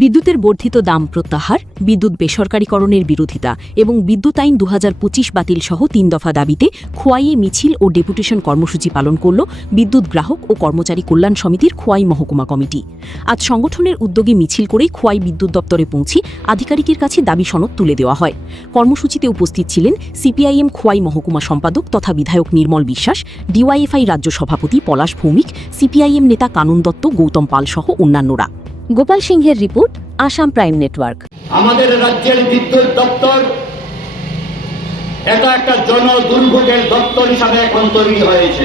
বিদ্যুতের বর্ধিত দাম প্রত্যাহার, বিদ্যুৎ বেসরকারীকরণের বিরোধিতা এবং বিদ্যুৎ আইন ২০২৫ বাতিল সহ ৩ দফা দাবিতে খোয়াইয়ে মিছিল ও ডেপুটেশন কর্মসূচি পালন করল বিদ্যুৎ গ্রাহক ও কর্মচারী কল্যাণ সমিতির খোয়াই মহকুমা কমিটি। আজ সংগঠনের উদ্যোগে মিছিল করেই খোয়াই বিদ্যুৎ দপ্তরে পৌঁছে আধিকারিকের কাছে দাবি সনদ তুলে দেওয়া হয়। কর্মসূচিতে উপস্থিত ছিলেন সিপিআইএম খোয়াই মহকুমা সম্পাদক তথা বিধায়ক নির্মল বিশ্বাস, ডিওয়াইএফআই রাজ্য সভাপতি পলাশ ভৌমিক, সিপিআইএম নেতা কানন দত্ত, গৌতম পাল সহ অন্যান্যরা। গোপাল সিংহের রিপোর্ট, আসাম প্রাইম নেটওয়ার্ক। আমাদের রাজ্যের বিদ্যুৎ দপ্তর এটা একটা জনদুর্ভোগের দপ্তর হিসাবে এখন তৈরি হয়েছে।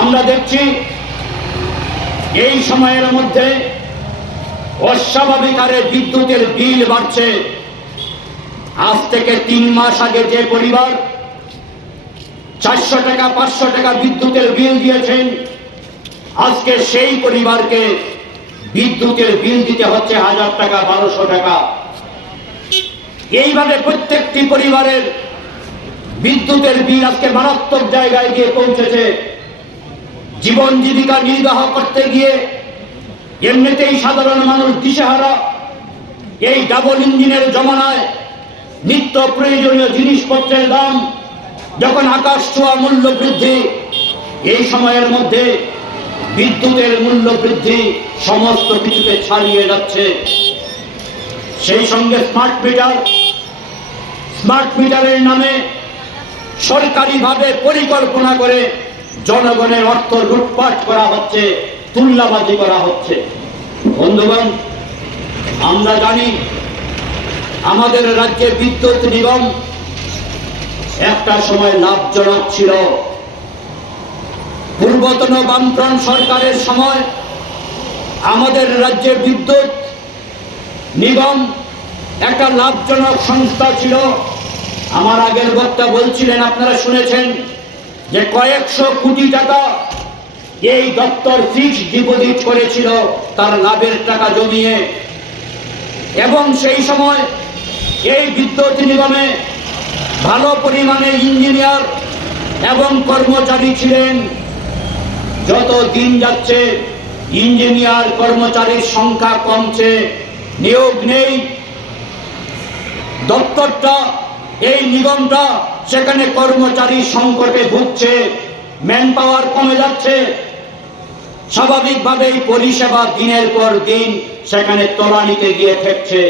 আমরা দেখছি এই সময়ের মধ্যে অস্বাভাবিক হারে বিদ্যুতের বিল বাড়ছে। আজ থেকে ৩ মাস আগে যে পরিবার ৪০০ টাকা ৫০০ টাকা বিদ্যুতের বিল দিয়েছেন, আজকে সেই পরিবারকে বিদ্যুতের বিল দিতে হচ্ছে ১০০০ টাকা ১২০০ টাকা। এইভাবে প্রত্যেকটি পরিবারের বিদ্যুতের বিল আজকে মারাত্মক জায়গায় গিয়ে পৌঁছেছে। জীবন জীবিকা নির্বাহ করতে গিয়ে এমনিতেই সাধারণ মানুষ দিশেহারা। এই ডাবল ইঞ্জিনের জমানায় নিত্য প্রয়োজনীয় জিনিসপত্রের দাম যখন আকাশ ছোঁয়া মূল্য বৃদ্ধি, এই সময়ের মধ্যে বিদ্যুতের মূল্য বৃদ্ধি সমস্ত কিছুকে ছাড়িয়ে যাচ্ছে। সেই সঙ্গে স্মার্ট মিটারের নামে সরকারিভাবে পরিকল্পনা করে জনগণের অর্থ লুটপাট করা হচ্ছে, তুল্যাবাজি করা হচ্ছে। বন্ধুগণ, আমরা জানি আমাদের রাজ্যে বিদ্যুৎ নিগম একটা সময় লাভজনক ছিল। পূর্বতন বামফ্রন্ট সরকারের সময় আমাদের রাজ্যে বিদ্যুৎ নিগম একটা লাভজনক সংস্থা ছিল। আমার আগের বক্তা বলছিলেন, আপনারা শুনেছেন যে কয়েকশো কোটি টাকা এই দপ্তর ফিক্সড ডিপোজিট করেছিল তার লাভের টাকা জমিয়ে। এবং সেই সময় এই বিদ্যুৎ নিগমে ভালো পরিমাণে ইঞ্জিনিয়ার এবং কর্মচারী ছিলেন। যত দিন যাচ্ছে ইঞ্জিনিয়ার কর্মচারীর সংখ্যা কমছে, নিয়োগ নেই। দপ্তরটা, এই নিগমটা সেখানে কর্মচারী সংকটে ভুগছে, ম্যান পাওয়ার কমে যাচ্ছে। স্বাভাবিকভাবেই পরিষেবা দিনের পর দিন সেখানে তলানিতে গিয়ে ঠেকছে।